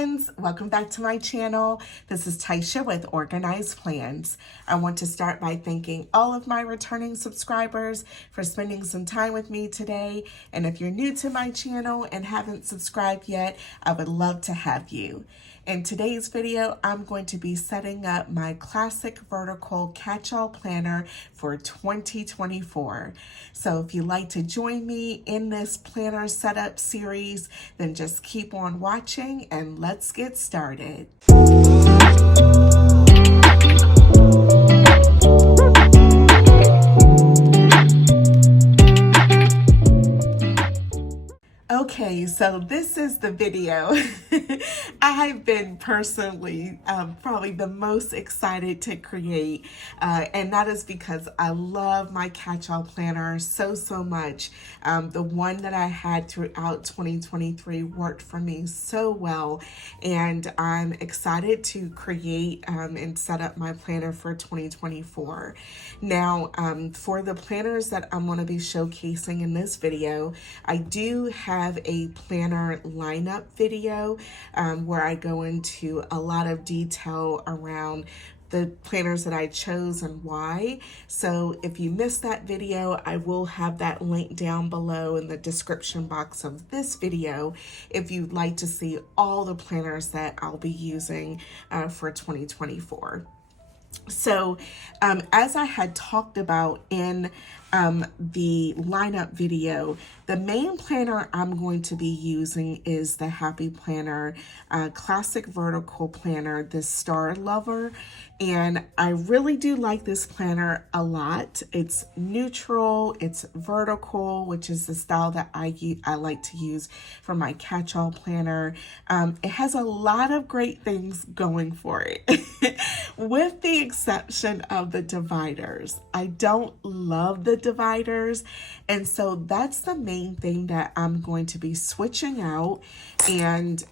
friends, welcome back to my channel. This is Taisha with Organized Plans. I want to start by thanking all of my returning subscribers for spending some time with me today. And if you're new to my channel and haven't subscribed yet, I would love to have you. In today's video, I'm going to be setting up my classic vertical catch-all planner for 2024. So if you'd like to join me in this planner setup series, then just keep on watching and let's get started. Okay, so this is the video I've been personally probably the most excited to create, and that is because I love my catch-all planner so much. The one that I had throughout 2023 worked for me so well, and I'm excited to create and set up my planner for 2024. Now, for the planners that I'm going to be showcasing in this video, I do have a planner lineup video where I go into a lot of detail around the planners that I chose and why. So if you missed that video, I will have that link down below in the description box of this video if you'd like to see all the planners that I'll be using for 2024. So as I had talked about in the lineup video, the main planner I'm going to be using is the Happy Planner Classic Vertical Planner, the Star Lover. And I really do like this planner a lot. It's neutral, it's vertical, which is the style that I like to use for my catch-all planner. It has a lot of great things going for it, with the exception of the dividers. I don't love the dividers, and so that's the main thing that I'm going to be switching out and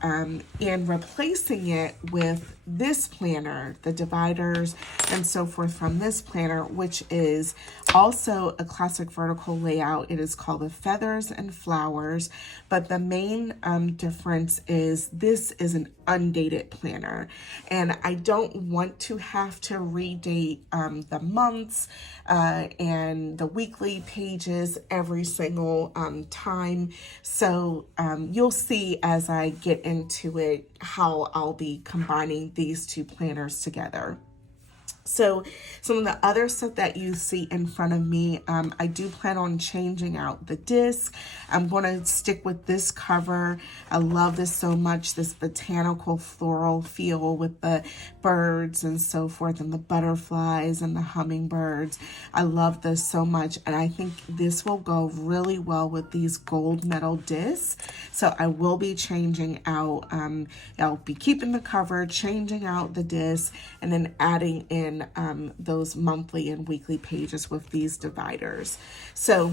replacing it with this planner, the dividers and so forth from this planner, which is also a classic vertical layout. It is called the Feathers and Flowers, but the main difference is this is an undated planner, and I don't want to have to redate the months and the weekly pages every single time. So you'll see as I get into it how I'll be combining these two planners together. So some of the other stuff that you see in front of me, I do plan on changing out the disc. I'm going to stick with this cover. I love this so much, this botanical floral feel with the birds and so forth, and the butterflies and the hummingbirds. I love this so much, and I think this will go really well with these gold metal discs. So I will be changing out, I'll be keeping the cover, changing out the disc, and then adding in those monthly and weekly pages with these dividers. So,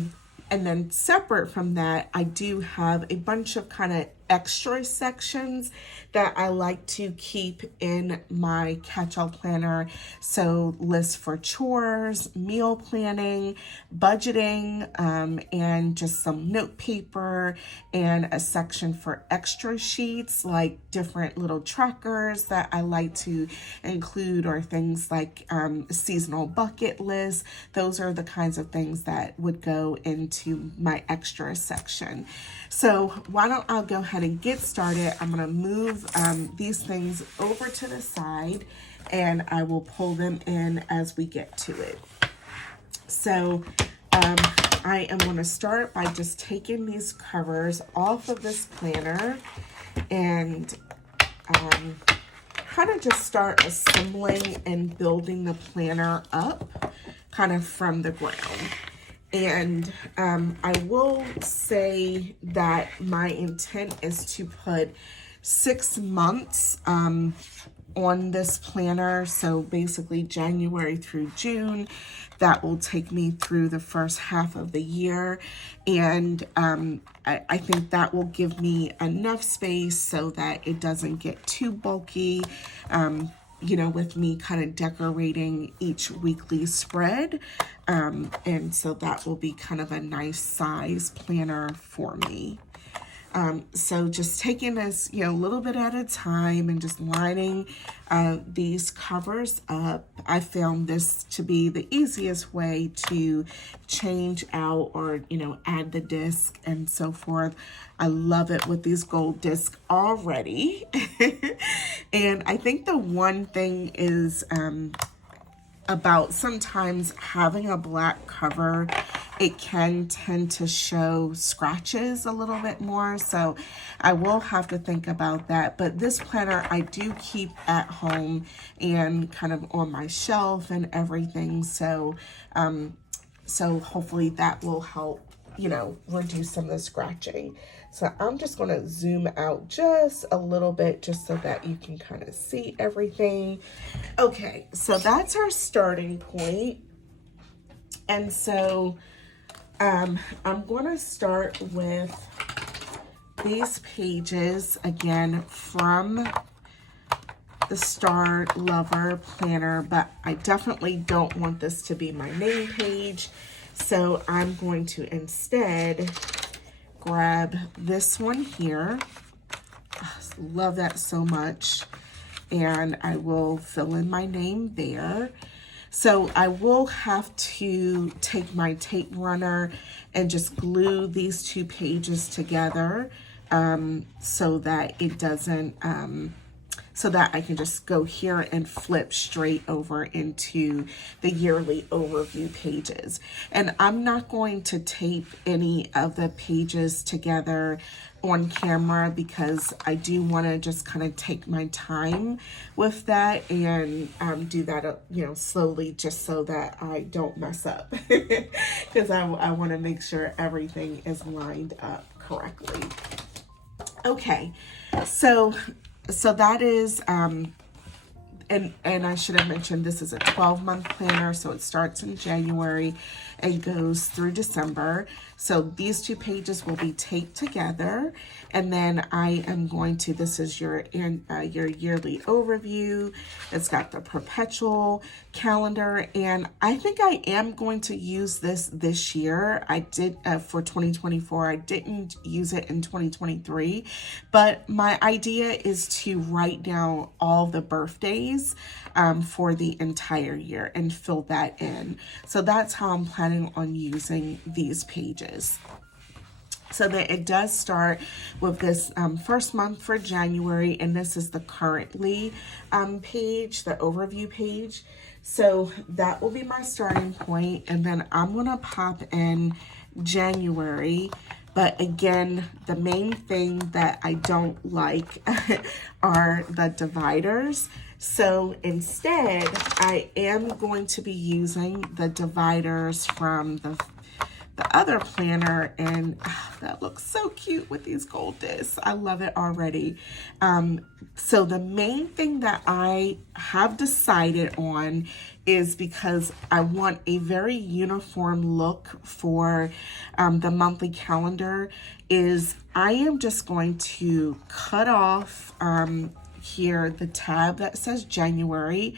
and then separate from that, I do have a bunch of kind of extra sections that I like to keep in my catch-all planner. So lists for chores, meal planning, budgeting, and just some note paper, and a section for extra sheets like different little trackers that I like to include, or things like seasonal bucket lists. Those are the kinds of things that would go into my extra section. So why don't I go ahead and get started. I'm going to move these things over to the side, and I will pull them in as we get to it. So I am going to start by just taking these covers off of this planner and kind of just start assembling and building the planner up kind of from the ground. And I will say that my intent is to put 6 months on this planner. So basically January through June. That will take me through the first half of the year. And I think that will give me enough space so that it doesn't get too bulky. You know, with me kind of decorating each weekly spread. And so that will be kind of a nice size planner for me. So just taking this, a little bit at a time and just lining these covers up. I found this to be the easiest way to change out or, add the disc and so forth. I love it with these gold discs already. And I think the one thing is about sometimes having a black cover, it can tend to show scratches a little bit more. So I will have to think about that. But this planner I do keep at home and kind of on my shelf and everything. So, so hopefully that will help, reduce some of the scratching. So I'm just going to zoom out just a little bit just so that you can kind of see everything. Okay, so that's our starting point. And so I'm going to start with these pages again from the Star Lover Planner, but I definitely don't want this to be my name page. So I'm going to instead grab this one here. Oh, love that so much. And I will fill in my name there. So I will have to take my tape runner and just glue these two pages together so that it doesn't, so that I can just go here and flip straight over into the yearly overview pages. And I'm not going to tape any of the pages together on camera because I do want to just kind of take my time with that and do that, slowly, just so that I don't mess up because I want to make sure everything is lined up correctly. Okay, so that is, and I should have mentioned this is a 12-month planner, so it starts in January and goes through December. So these two pages will be taped together, and then I am going to, this is your yearly overview. It's got the perpetual calendar, and I think I am going to use this year. I did for 2024. I didn't use it in 2023, but my idea is to write down all the birthdays for the entire year and fill that in. So that's how I'm planning on using these pages. So that it does start with this first month for January, and this is the currently page, the overview page. So that will be my starting point, and then I'm gonna pop in January. But again, the main thing that I don't like are the dividers. So instead, I am going to be using the dividers from the other planner, and that looks so cute with these gold discs. I love it already. So the main thing that I have decided on is, because I want a very uniform look for the monthly calendar, is I am just going to cut off here the tab that says January,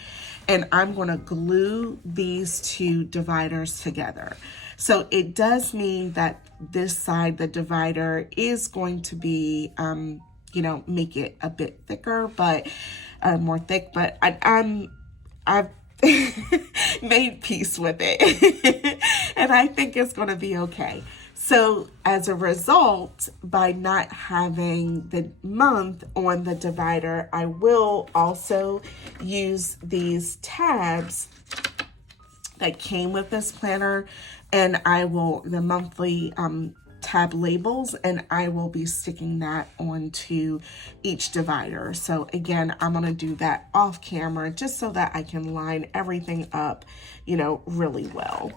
and I'm going to glue these two dividers together. So it does mean that this side, the divider, is going to be, make it a bit thicker, but more thick, but I've made peace with it and I think it's going to be okay. So as a result, by not having the month on the divider, I will also use these tabs that came with this planner, and I will, the monthly tab labels, and I will be sticking that onto each divider. So again, I'm gonna do that off camera just so that I can line everything up, really well.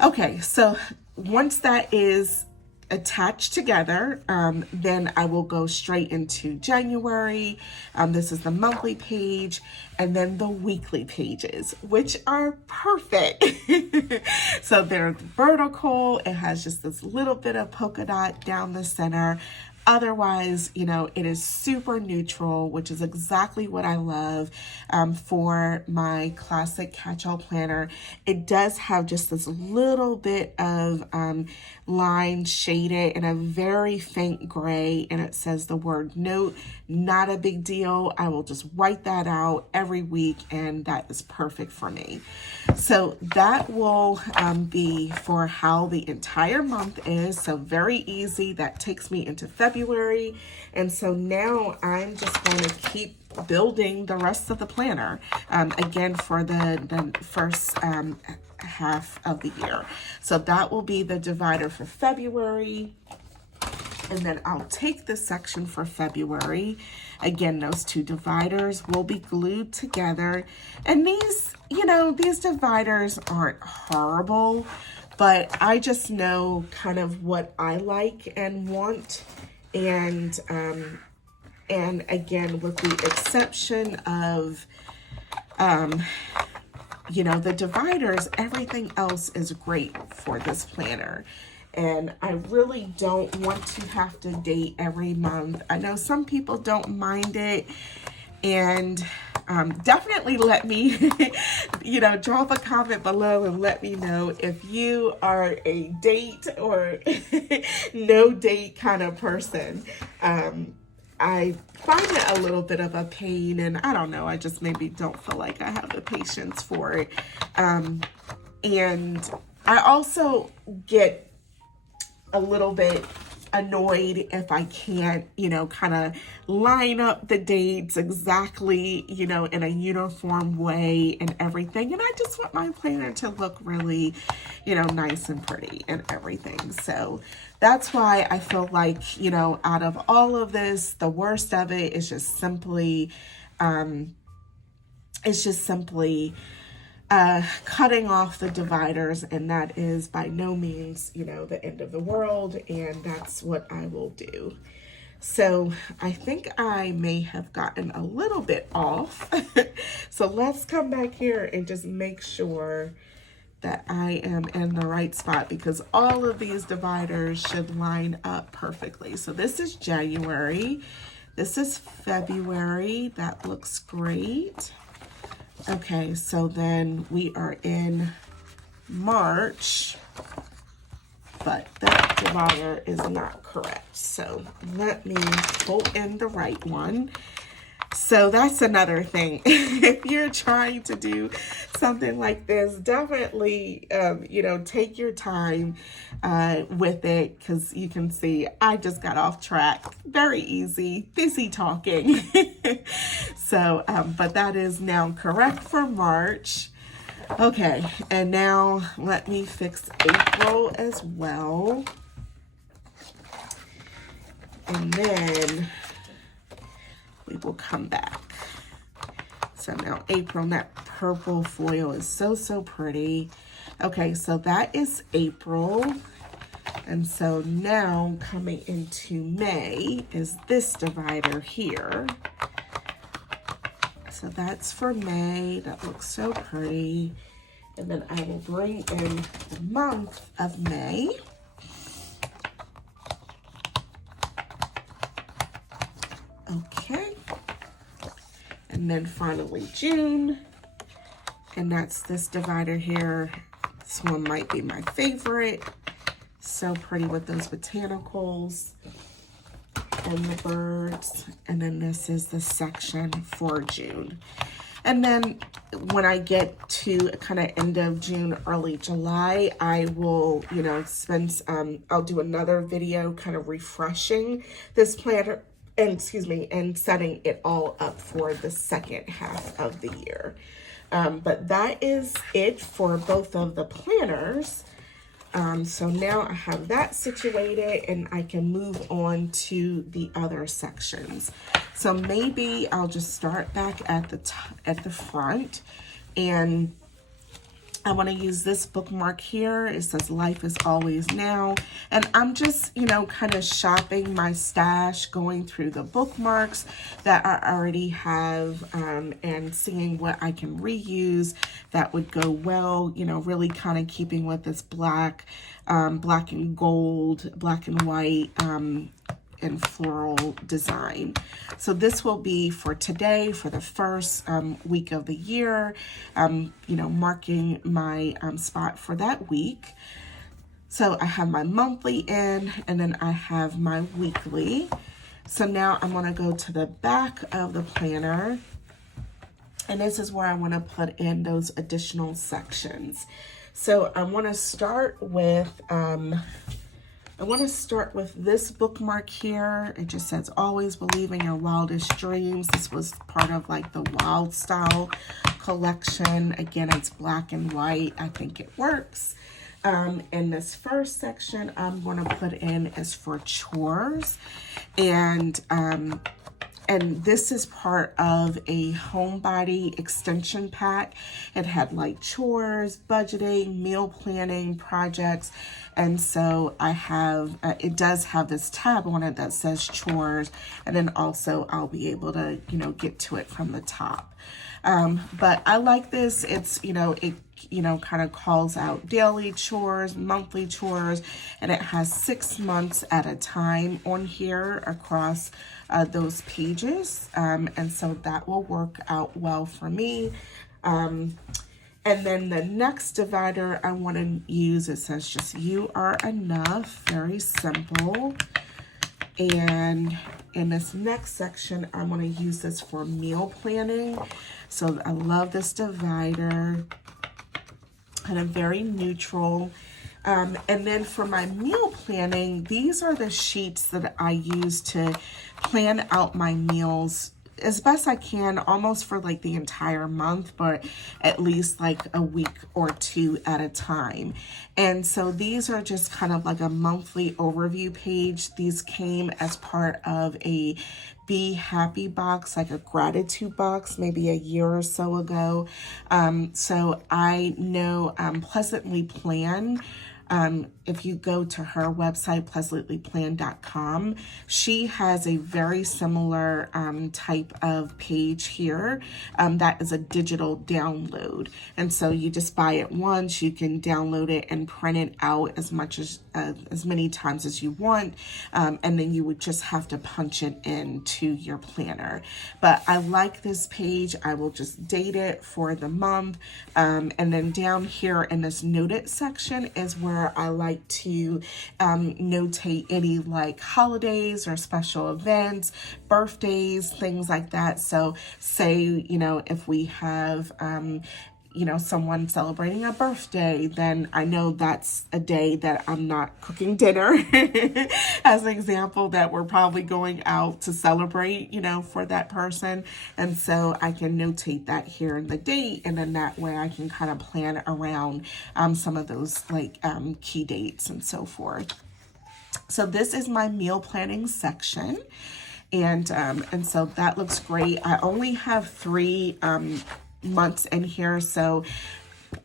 Okay, so once that is attached together, then I will go straight into January. This is the monthly page, and then the weekly pages, which are perfect. So they're vertical. It has just this little bit of polka dot down the center. otherwise, you know, it is super neutral, which is exactly what I love for my classic Catchall planner. It does have just this little bit of line shaded in a very faint gray, and it says the word note. Not a big deal. I will just white that out every week, and that is perfect for me. So that will be for how the entire month is. So very easy. That takes me into February. And so now I'm just going to keep building the rest of the planner again for the first half of the year. So that will be the divider for February. And then I'll take this section for February. Again, those two dividers will be glued together. And these, you know, these dividers aren't horrible, but I just know kind of what I like and want. And again, with the exception of, you know, the dividers, everything else is great for this planner. And I really don't want to have to date every month. I know some people don't mind it, and definitely let me, you know, drop a comment below and let me know if you are a date or no date kind of person. I find it a little bit of a pain, and I don't know, I just maybe don't feel like I have the patience for it. And I also get a little bit annoyed if I can't, you know, kind of line up the dates exactly, you know, in a uniform way and everything. And I just want my planner to look really, you know, nice and pretty and everything. So that's why I feel like, you know, out of all of this, the worst of it is just simply, cutting off the dividers, and that is by no means, you know, the end of the world, and that's what I will do. So I think I may have gotten a little bit off. So let's come back here and just make sure that I am in the right spot, because all of these dividers should line up perfectly. So this is January. This is February. That looks great. Okay, so then we are in March, but that divider is not correct. So let me pull in the right one. So that's another thing. If you're trying to do something like this, definitely, you know, take your time with it, because you can see I just got off track. Very easy, busy talking. So, but that is now correct for March. Okay, and now let me fix April as well. And then we will come back. So now April, that purple foil is so pretty. Okay, so that is April. And so now coming into May is this divider here. So that's for May. That looks so pretty. And then I will bring in the month of May. Okay. And then finally June. And that's this divider here. This one might be my favorite. So pretty with those botanicals and the birds. And then this is the section for June. And then when I get to kind of end of June, early July, I will, you know, spend, I'll do another video kind of refreshing this planner, and and setting it all up for the second half of the year. But that is it for both of the planners. So now I have that situated, and I can move on to the other sections. So maybe I'll just start back at the front, and I want to use this bookmark here. It says Life is Always Now. And I'm just, you know, kind of shopping my stash, going through the bookmarks that I already have, and seeing what I can reuse that would go well, you know, really kind of keeping with this black and gold, black and white and floral design. So this will be for today, for the first week of the year, marking my spot for that week. So I have my monthly in, and then I have my weekly. So now I'm going to go to the back of the planner, and this is where I want to put in those additional sections. So I want to start with this bookmark here. It just says, always believe in your wildest dreams. This was part of like the Wild Style collection. Again, it's black and white. I think it works. In this first section, I'm going to put in is for chores. And this is part of a homebody extension pack. It had like chores, budgeting, meal planning, projects. And so I have, it does have this tab on it that says chores. And then also I'll be able to, get to it from the top. But I like this. It's, it kind of calls out daily chores, monthly chores, and it has 6 months at a time on here across those pages. And so that will work out well for me. And then the next divider I want to use, it says just you are enough, very simple. And in this next section, I'm going to use this for meal planning. So I love this divider, kind of very neutral. And then for my meal planning, these are the sheets that I use to plan out my meals as best I can, almost for like the entire month, but at least like a week or two at a time. And so these are just kind of like a monthly overview page. These came as part of a Be Happy box, like a gratitude box, maybe a year or so ago. So I know Pleasantly Plan, if you go to her website, pleasantlyplan.com, she has a very similar type of page here that is a digital download. And so you just buy it once, you can download it and print it out as many times as you want. And then you would just have to punch it into your planner. But I like this page. I will just date it for the month. And then down here in this noted section is where I like to notate any like holidays or special events, birthdays, things like that. So say, if we have, someone celebrating a birthday, then I know that's a day that I'm not cooking dinner as an example, that we're probably going out to celebrate, for that person. And so I can notate that here in the date, and then that way I can kind of plan around some of those like key dates and so forth. So this is my meal planning section. And so that looks great. I only have 3 months in here, so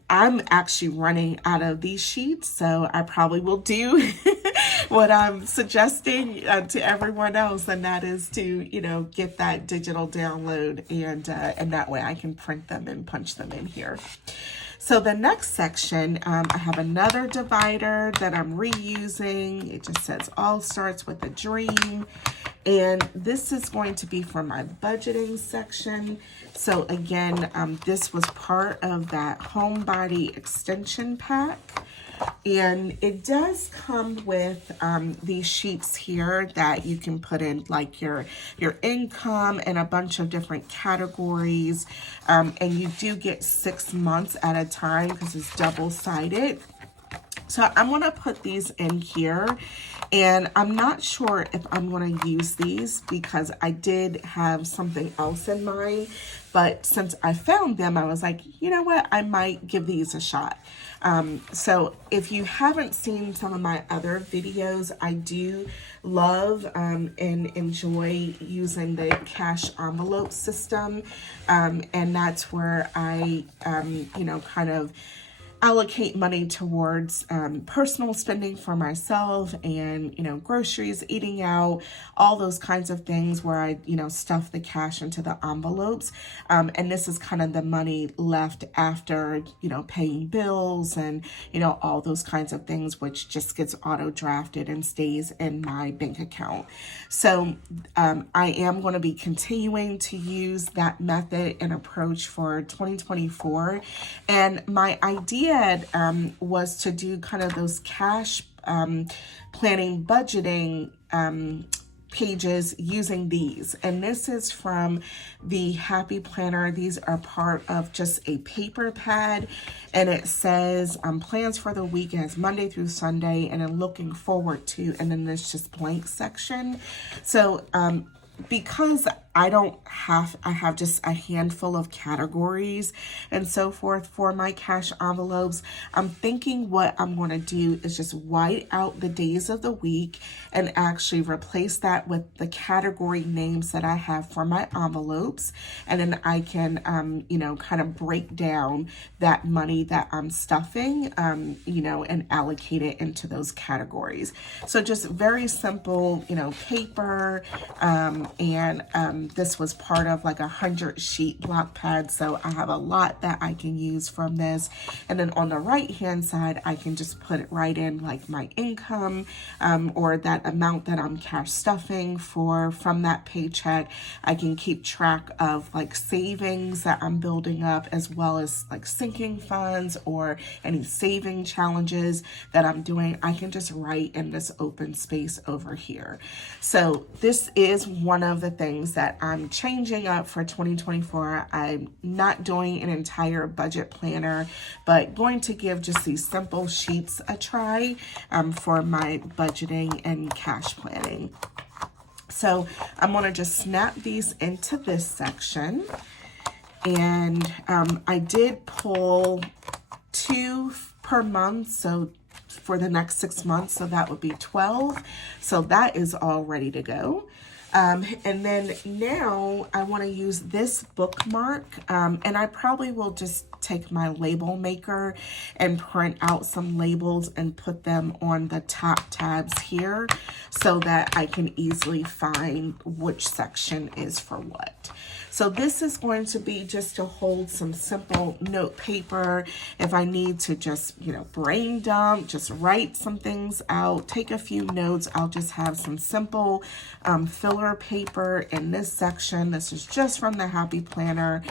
I'm actually running out of these sheets, so I probably will do what I'm suggesting to everyone else, and that is to get that digital download, and that way I can print them and punch them in here. So the next section, I have another divider that I'm reusing. It just says all starts with a dream. And this is going to be for my budgeting section. So again, this was part of that homebody extension pack. And it does come with these sheets here that you can put in like your income and a bunch of different categories. And you do get 6 months at a time because it's double-sided. So I'm going to put these in here, and I'm not sure if I'm going to use these because I did have something else in mind, but since I found them, I was like, you know what, I might give these a shot. So if you haven't seen some of my other videos, I do love and enjoy using the cash envelope system, and that's where I, kind of allocate money towards personal spending for myself and, groceries, eating out, all those kinds of things where I, stuff the cash into the envelopes. And this is kind of the money left after, paying bills and, all those kinds of things, which just gets auto drafted and stays in my bank account. So I am going to be continuing to use that method and approach for 2024. And my idea was to do kind of those cash planning, budgeting pages using these. And this is from the Happy Planner. These are part of just a paper pad, and it says plans for the week. It has Monday through Sunday, and then looking forward to, and then there's just blank section. So because I have just a handful of categories and so forth for my cash envelopes, I'm thinking what I'm going to do is just white out the days of the week and actually replace that with the category names that I have for my envelopes. And then I can, kind of break down that money that I'm stuffing, and allocate it into those categories. So just very simple, paper, and this was part of like 100 sheet block pad. So I have a lot that I can use from this. And then on the right hand side, I can just put it right in like my income, or that amount that I'm cash stuffing from that paycheck. I can keep track of like savings that I'm building up, as well as like sinking funds or any saving challenges that I'm doing. I can just write in this open space over here. So this is one of the things that I'm changing up for 2024. I'm not doing an entire budget planner, but going to give just these simple sheets a try for my budgeting and cash planning. So I'm going to just snap these into this section. And I did pull 2 per month, so for the next 6 months, so that would be 12. So that is all ready to go. And then now I want to use this bookmark, and I probably will just take my label maker and print out some labels and put them on the top tabs here so that I can easily find which section is for what. So this is going to be just to hold some simple note paper. If I need to just, brain dump, just write some things out, take a few notes, I'll just have some simple filler paper in this section. This is just from the Happy Planner,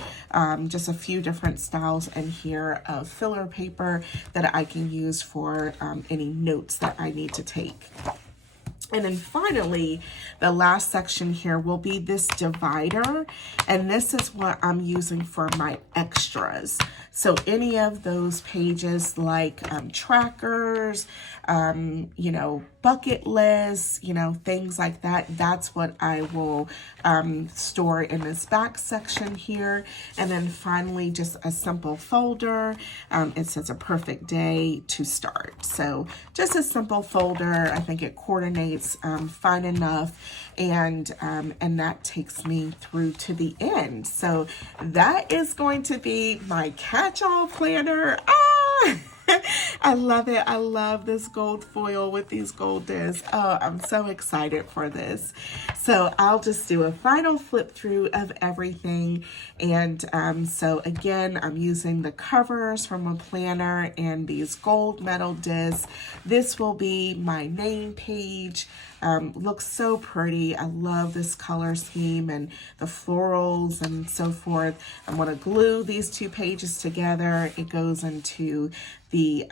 just a few different styles in here of filler paper that I can use for any notes that I need to take. And then finally, the last section here will be this divider. And this is what I'm using for my extras. So any of those pages like trackers, bucket lists, things like that. That's what I will store in this back section here. And then finally, just a simple folder. It says a perfect day to start. So just a simple folder. I think it coordinates fine enough, and that takes me through to the end. So that is going to be my catch-all planner. I love it. I love this gold foil with these gold discs. Oh, I'm so excited for this. So I'll just do a final flip through of everything. And so again, I'm using the covers from a planner and these gold metal discs. This will be my name page. Looks so pretty. I love this color scheme and the florals and so forth. I'm going to glue these 2 pages together. It goes into the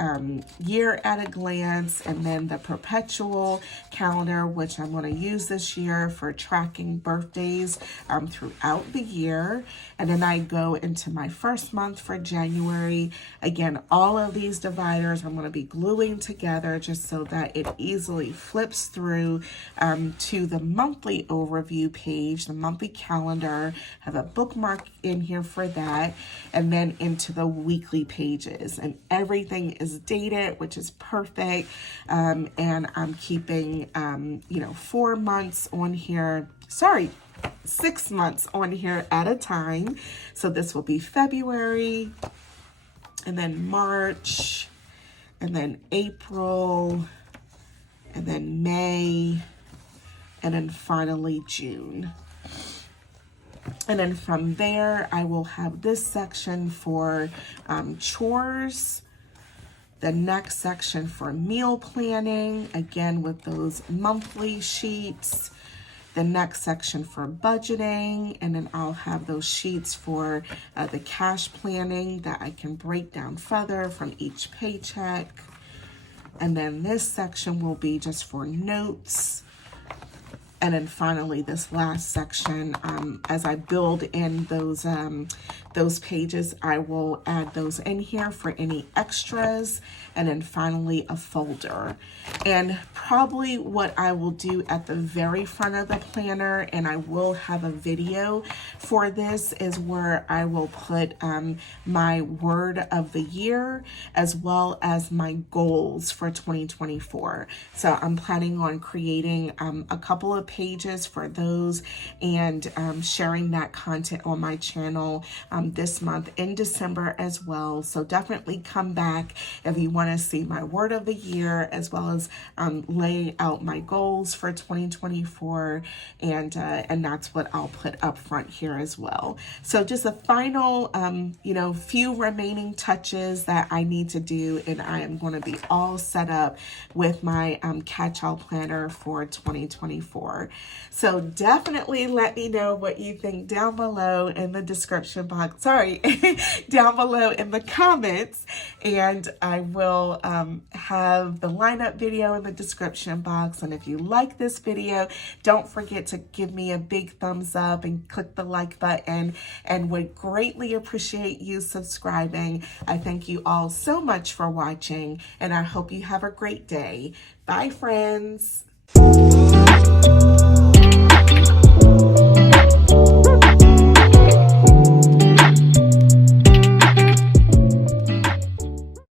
year at a glance, and then the perpetual calendar, which I'm going to use this year for tracking birthdays throughout the year. And then I go into my first month for January. Again, all of these dividers I'm going to be gluing together just so that it easily flips through to the monthly overview page, the monthly calendar. Have a bookmark in here for that, and then into the weekly pages, and everything is dated, which is perfect. And I'm keeping 4 months on here, 6 months on here at a time. So this will be February, and then March, and then April, and then May, and then finally June. And then from there, I will have this section for chores, the next section for meal planning, again with those monthly sheets, the next section for budgeting, and then I'll have those sheets for the cash planning that I can break down further from each paycheck. And then this section will be just for notes. And then finally, this last section, as I build in those pages, I will add those in here for any extras. And then finally, a folder. And probably what I will do at the very front of the planner, and I will have a video for this, is where I will put my word of the year as well as my goals for 2024. So I'm planning on creating a couple of pages for those and sharing that content on my channel this month in December as well. So definitely come back if you want to see my word of the year, as well as lay out my goals for 2024, and that's what I'll put up front here as well. So just a final few remaining touches that I need to do, and I am going to be all set up with my Catchall planner for 2024. So definitely let me know what you think down below in the description box. Sorry, down below in the comments, and I will have the lineup video in the description box. And if you like this video, don't forget to give me a big thumbs up and click the like button, and would greatly appreciate you subscribing. I thank you all so much for watching, and I hope you have a great day. Bye, friends.